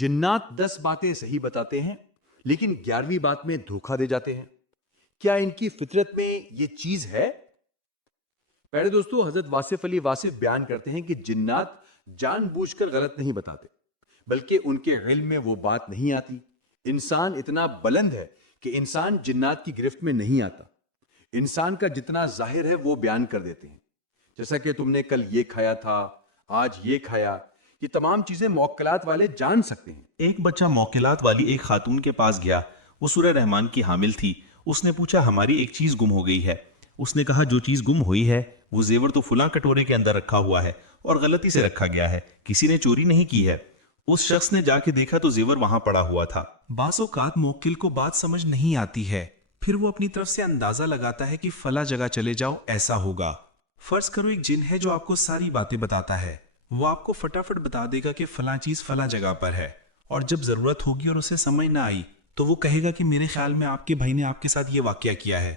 جنات 10 باتیں صحیح بتاتے ہیں لیکن 11ویں بات میں دھوکہ دے جاتے ہیں. کیا ان کی فطرت میں یہ چیز ہے؟ پہلے دوستو، حضرت واصف علی واصف بیان کرتے ہیں کہ جنات جان بوجھ کر غلط نہیں بتاتے، بلکہ ان کے علم میں وہ بات نہیں آتی. انسان اتنا بلند ہے کہ انسان جنات کی گرفت میں نہیں آتا. انسان کا جتنا ظاہر ہے وہ بیان کر دیتے ہیں. جیسا کہ تم نے کل یہ کھایا تھا، آج یہ کھایا، یہ تمام چیزیں موکلات والے جان سکتے ہیں. ایک بچہ موکلات والی ایک خاتون کے پاس گیا. وہ سورہ رحمان کی حامل تھی. اس نے پوچھا ہماری ایک چیز گم ہو گئی ہے. اس نے کہا جو چیز گم ہوئی ہے وہ زیور تو فلاں کٹورے کے اندر رکھا ہوا ہے اور غلطی سے رکھا گیا ہے، کسی نے چوری نہیں کی ہے. اس شخص نے جا کے دیکھا تو زیور وہاں پڑا ہوا تھا. بعض اوقات موکل کو بات سمجھ نہیں آتی ہے، پھر وہ اپنی طرف سے اندازہ لگاتا ہے کہ فلاں جگہ چلے جاؤ ایسا ہوگا. فرض کرو ایک جن ہے جو آپ کو ساری باتیں بتاتا ہے. وہ آپ کو فٹافٹ بتا دے گا کہ فلاں چیز فلاں جگہ پر ہے، اور جب ضرورت ہوگی اور اسے سمجھ نہ آئی تو وہ کہے گا کہ میرے خیال میں آپ کے بھائی نے آپ کے ساتھ یہ واقعہ کیا ہے،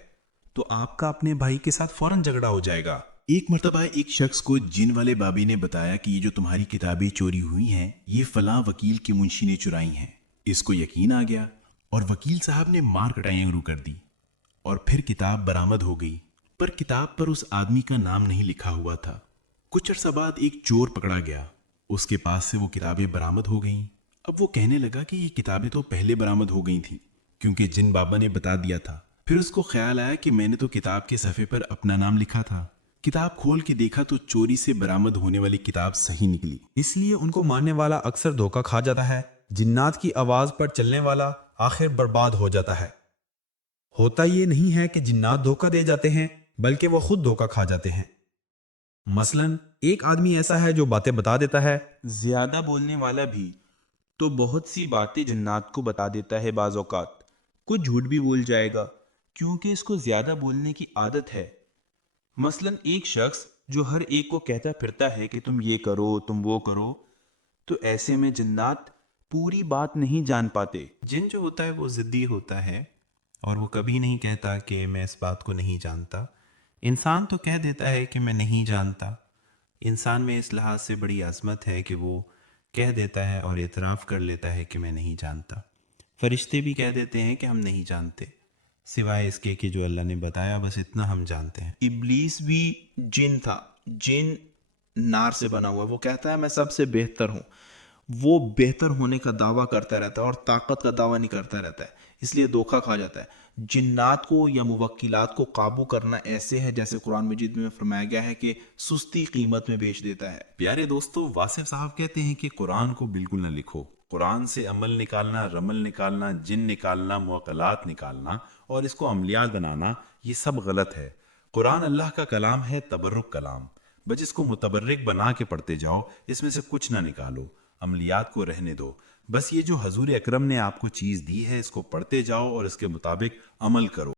تو آپ کا اپنے بھائی کے ساتھ فوراً جھگڑا ہو جائے گا. ایک مرتبہ ایک شخص کو جن والے بابی نے بتایا کہ یہ جو تمہاری کتابیں چوری ہوئی ہیں یہ فلاں وکیل کے منشی نے چرائی ہیں. اس کو یقین آ گیا اور وکیل صاحب نے مار کٹائیاں شروع کر دی اور پھر کتاب برآمد ہو گئی، پر کتاب پر اس آدمی کا نام نہیں لکھا ہوا تھا. کچھ عرصہ بعد ایک چور پکڑا گیا، اس کے پاس سے وہ کتابیں برآمد ہو گئیں. اب وہ کہنے لگا کہ یہ کتابیں تو پہلے برآمد ہو گئی تھیں کیونکہ جن بابا نے بتا دیا تھا. پھر اس کو خیال آیا کہ میں نے تو کتاب کے صفحے پر اپنا نام لکھا تھا. کتاب کھول کے دیکھا تو چوری سے برآمد ہونے والی کتاب صحیح نکلی. اس لیے ان کو ماننے والا اکثر دھوکہ کھا جاتا ہے. جنات کی آواز پر چلنے والا آخر برباد ہو جاتا ہے. ہوتا یہ نہیں ہے کہ جنات دھوکہ دے جاتے ہیں، بلکہ وہ خود دھوکہ کھا جاتے ہیں. مثلا ایک آدمی ایسا ہے جو باتیں بتا دیتا ہے. زیادہ بولنے والا بھی تو بہت سی باتیں جنات کو بتا دیتا ہے. بعض اوقات کچھ جھوٹ بھی بول جائے گا کیونکہ اس کو زیادہ بولنے کی عادت ہے. مثلا ایک شخص جو ہر ایک کو کہتا پھرتا ہے کہ تم یہ کرو تم وہ کرو، تو ایسے میں جنات پوری بات نہیں جان پاتے. جن جو ہوتا ہے وہ ضدی ہوتا ہے اور وہ کبھی نہیں کہتا کہ میں اس بات کو نہیں جانتا. انسان تو کہہ دیتا ہے کہ میں نہیں جانتا. انسان میں اس لحاظ سے بڑی عظمت ہے کہ وہ کہہ دیتا ہے اور اعتراف کر لیتا ہے کہ میں نہیں جانتا. فرشتے بھی کہہ دیتے ہیں کہ ہم نہیں جانتے، سوائے اس کے کہ جو اللہ نے بتایا بس اتنا ہم جانتے ہیں. ابلیس بھی جن تھا، جن نار سے بنا ہوا. وہ کہتا ہے میں سب سے بہتر ہوں. وہ بہتر ہونے کا دعویٰ کرتا رہتا ہے اور طاقت کا دعویٰ نہیں کرتا رہتا ہے، اس لیے دھوکہ کھا جاتا ہے. جنات کو یا موکلات کو قابو کرنا ایسے ہے جیسے قرآن مجید میں فرمایا گیا ہے کہ سستی قیمت میں بیچ دیتا ہے. پیارے دوستو، واصف صاحب کہتے ہیں کہ قرآن کو بالکل نہ لکھو. قرآن سے عمل نکالنا، رمل نکالنا، جن نکالنا، موکلات نکالنا اور اس کو عملیات بنانا، یہ سب غلط ہے. قرآن اللہ کا کلام ہے، تبرک کلام. بس اس کو متبرک بنا کے پڑھتے جاؤ، اس میں سے کچھ نہ نکالو، عملیات کو رہنے دو. بس یہ جو حضور اکرم نے آپ کو چیز دی ہے اس کو پڑھتے جاؤ اور اس کے مطابق عمل کرو.